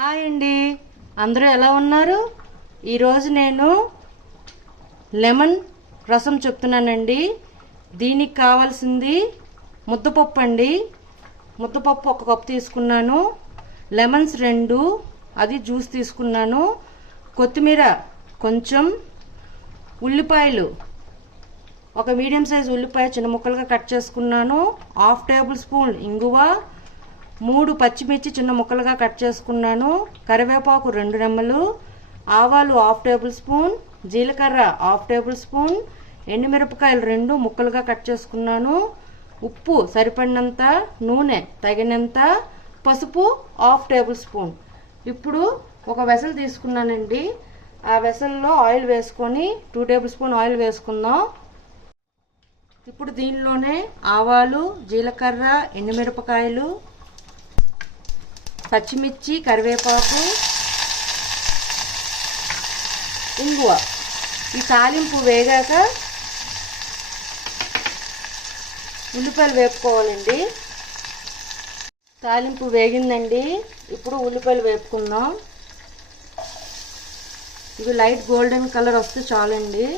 Hi అండి, అందరూ ఎలా ఉన్నారు? ఈరోజు నేను లెమన్ రసం చెప్తున్నానండి. దీనికి కావాల్సింది ముద్దపప్పు అండి. ముద్దపప్పు 1 కప్పు తీసుకున్నాను, లెమన్స్ 2, అది జ్యూస్ తీసుకున్నాను, కొత్తిమీర కొంచెం, ఉల్లిపాయలు 1 మీడియం సైజ్ ఉల్లిపాయ చిన్న ముక్కలుగా కట్ చేసుకున్నాను, 1/2 టేబుల్ స్పూన్ ఇంగువ, 3 పచ్చిమిర్చి చిన్న ముక్కలుగా కట్ చేసుకున్నాను, కరివేపాకు 2 రెమ్మలు, ఆవాలు 1/2 టేబుల్ స్పూన్, జీలకర్ర 1/2 టేబుల్ స్పూన్, ఎండుమిరపకాయలు 2 ముక్కలుగా కట్ చేసుకున్నాను, ఉప్పు సరిపడినంత, నూనె తగినంత, పసుపు 1/2 టేబుల్ స్పూన్. ఇప్పుడు ఒక వెసలు తీసుకున్నానండి. ఆ వెసల్లో ఆయిల్ వేసుకొని 2 టేబుల్ స్పూన్ ఆయిల్ వేసుకుందాం. ఇప్పుడు దీనిలోనే ఆవాలు, జీలకర్ర, ఎండుమిరపకాయలు, పచ్చిమిర్చి, కరివేపాకు, ఇంగువ, ఈ తాలింపు వేగాక ఉల్లిపాయలు వేపుకోవాలండి. తాలింపు వేగిందండి, ఇప్పుడు ఉల్లిపాయలు వేపుకుందాం. ఇది లైట్ గోల్డెన్ కలర్ వస్తే చాలండి.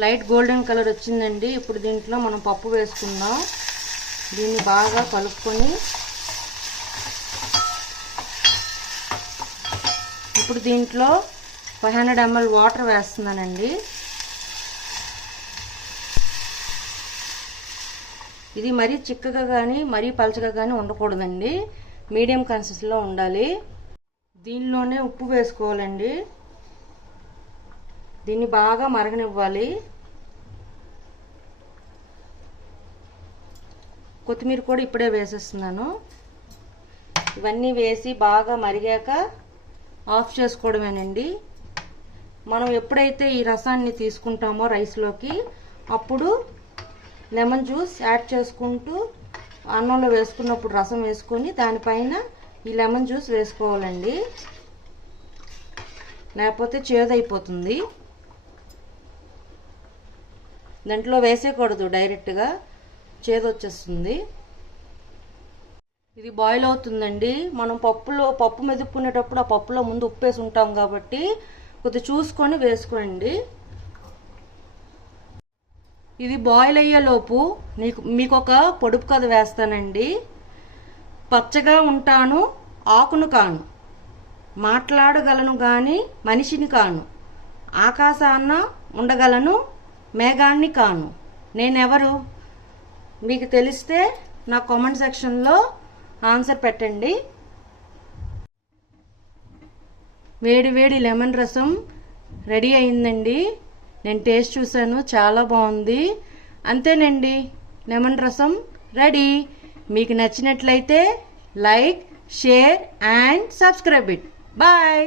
లైట్ గోల్డెన్ కలర్ వచ్చిందండి. ఇప్పుడు దీంట్లో మనం పప్పు వేసుకుందాం. దీన్ని బాగా కలుపుకొని ఇప్పుడు దీంట్లో 500 ml వాటర్ వేస్తున్నానండి. ఇది మరీ చిక్కగా కానీ మరీ పలచగా కానీ ఉండకూడదండి, మీడియం కన్సిస్టెన్సీలో ఉండాలి. దీనిలోనే ఉప్పు వేసుకోవాలండి. దీన్ని బాగా మరగనివ్వాలి. కొత్తిమీర కూడా ఇప్పుడే వేసేస్తున్నాను. ఇవన్నీ వేసి బాగా మరిగాక ఆఫ్ చేసుకోవడమేనండి. మనం ఎప్పుడైతే ఈ రసాన్ని తీసుకుంటామో రైస్లోకి, అప్పుడు లెమన్ జ్యూస్ యాడ్ చేసుకుంటూ అన్నంలో వేసుకున్నప్పుడు రసం వేసుకొని దానిపైన ఈ లెమన్ జ్యూస్ వేసుకోవాలండి, లేకపోతే చేదైపోతుంది. దాంట్లో వేసేయకూడదు, డైరెక్ట్గా చేదొచ్చేస్తుంది. ఇది బాయిల్ అవుతుందండి. మనం పప్పు మెదుపుకునేటప్పుడు ఆ పప్పులో ముందు ఉప్పు వేసి ఉంటాం కాబట్టి కొద్దిగా చూసుకొని వేసుకోండి. ఇది బాయిల్ అయ్యేలోపు మీకు ఒక పొడుపు కథ వేస్తానండి. పచ్చగా ఉంటాను ఆకును కాను, మాట్లాడగలను గాని మనిషిని కాను, ఆకాశాన్న ఉండగలను మేఘాన్ని కాను, నేనెవరు? మీకు తెలిస్తే నా కామెంట్ సెక్షన్లో ఆన్సర్ పెట్టండి. వేడి వేడి లెమన్ రసం రెడీ అయిందండి. నేను టేస్ట్ చూశాను, చాలా బాగుంది. అంతేనండి, లెమన్ రసం రెడీ. మీకు నచ్చినట్లయితే like, share and subscribe it. Bye.